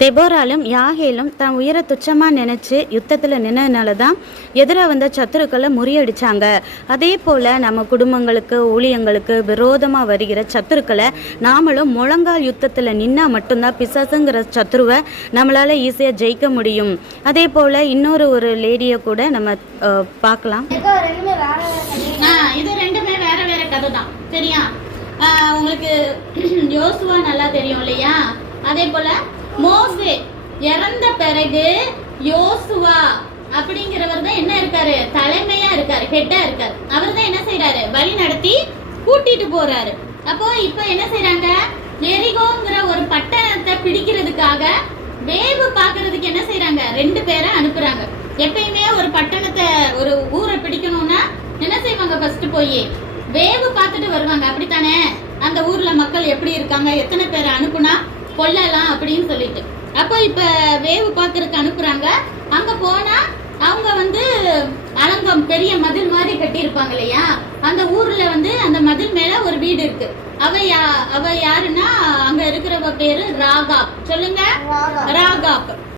தெபோராலும் யாகேலும் தன் உயிரை துச்சமாக நினச்சி யுத்தத்தில் நின்னதுனால தான் எதிராக வந்த சத்துருக்களை முறியடித்தாங்க. அதே போல் நம்ம குடும்பங்களுக்கு ஊழியங்களுக்கு விரோதமாக வருகிற சத்துருக்களை நாமளும் முழங்கால் யுத்தத்தில் நின்னா மட்டும்தான் பிசாசுங்கிற சத்துருவை நம்மளால் ஈஸியாக ஜெயிக்க முடியும். அதே போல் ஒரு லேடியை கூட நம்ம பார்க்கலாம். இது ரெண்டுமே வேற வேற கதை தான், சரியா? உங்களுக்கு யோசுவா நல்லா தெரியும் இல்லையா? அதே போல மோசே இறந்த பிறகு யோசுவா அப்படிங்கிறவர் தான் என்ன இருக்காரு, தலைமையா இருக்காரு, ஹெட்டா இருக்காரு. அவர் தான் என்ன செய்யறாரு, வழி நடத்தி கூட்டிட்டு போறாரு. அப்போ இப்ப என்ன செய்யறாங்க, எரிகோங்கிற ஒரு பட்டணத்தை பிடிக்கிறதுக்காக வேவு பாக்குறதுக்கு என்ன செய்யறாங்க, 2 பேரை அனுப்புறாங்க. எப்பயுமே ஒரு பட்டணத்தை ஒரு ஊரை பிடிக்கணும்னா என்ன செய்வாங்க, ஃபர்ஸ்ட் போய் வேவு பார்த்துட்டு வருவாங்க, அப்படித்தானே? அந்த ஊர்ல மக்கள் எப்படி இருக்காங்க, எத்தனை பேரை அனுப்புனா கொல்லலாம் அப்படின்னு சொல்லிட்டு. அப்போ இப்ப வேவு பார்க்கறதுக்கு அனுப்புறாங்க. அங்க போனா அவங்க அலங்கம் பெரிய மதில் மாதிரி கட்டி இருப்பாங்க இல்லையா? அந்த ஊர்ல அந்த மதில் மேல ஒரு வீடு இருக்கு. அவ யாருன்னா அங்க இருக்கிறவ பேரு ராகாப். சொல்லுங்க, ராகாப்.